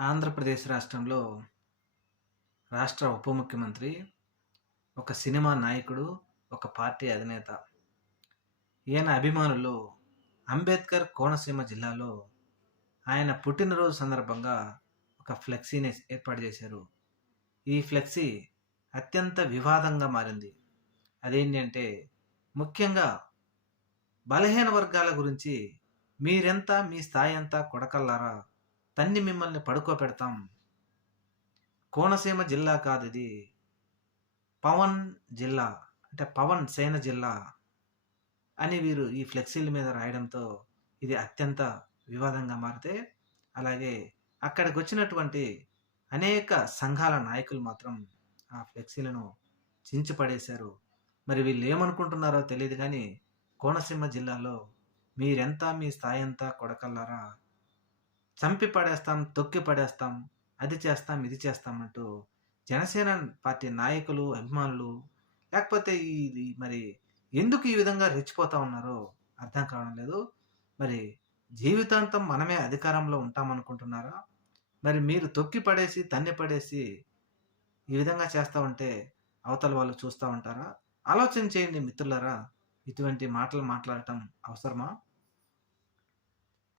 ఆంధ్రప్రదేశ్ రాష్ట్రంలో రాష్ట్ర ఉప ముఖ్యమంత్రి, ఒక సినిమా నాయకుడు, ఒక పార్టీ అధినేత. ఈయన అభిమానులు అంబేద్కర్ కోనసీమ జిల్లాలో ఆయన పుట్టినరోజు సందర్భంగా ఒక ఫ్లెక్సీని ఏర్పాటు చేశారు. ఈ ఫ్లెక్సీ అత్యంత వివాదంగా మారింది. అదేంటి అంటే ముఖ్యంగా బలహీన వర్గాల గురించి మీరెంత మీ స్థాయి ఎంత కొడకల్లారా తన్ని మిమ్మల్ని పడుకోబెడతాం. కోనసీమ జిల్లా కాదిది. పవన్ జిల్లా. అంటే పవన్ సేన జిల్లా అని వీరు ఈ ఫ్లెక్సీల మీద రాయడంతో ఇది అత్యంత వివాదంగా మారితే, అలాగే అక్కడికొచ్చినటువంటి అనేక సంఘాల నాయకులు మాత్రం ఆ ఫ్లెక్సీలను చించిపడేశారు. మరి వీళ్ళేమనుకుంటున్నారో తెలీదు గానీ, కోనసీమ జిల్లాలో మీరెంత మీ స్థాయి ఎంత కొడకల్లారా చంపి పడేస్తాం, తొక్కి పడేస్తాం, అది చేస్తాం, ఇది చేస్తాం అంటూ జనసేన పార్టీ నాయకులు, అభిమానులు లేకపోతే ఇది మరి ఎందుకు ఈ విధంగా రెచ్చిపోతా ఉన్నారో అర్థం కావడం లేదు. మరి జీవితాంతం మనమే అధికారంలో ఉంటామనుకుంటున్నారా? మరి మీరు తొక్కి పడేసి, తన్ని పడేసి ఈ విధంగా చేస్తా ఉంటే అవతల వాళ్ళు చూస్తా ఉంటారా? ఆలోచన చేయండి మిత్రులారా. ఇటువంటి మాటలు మాట్లాడటం అవసరమా?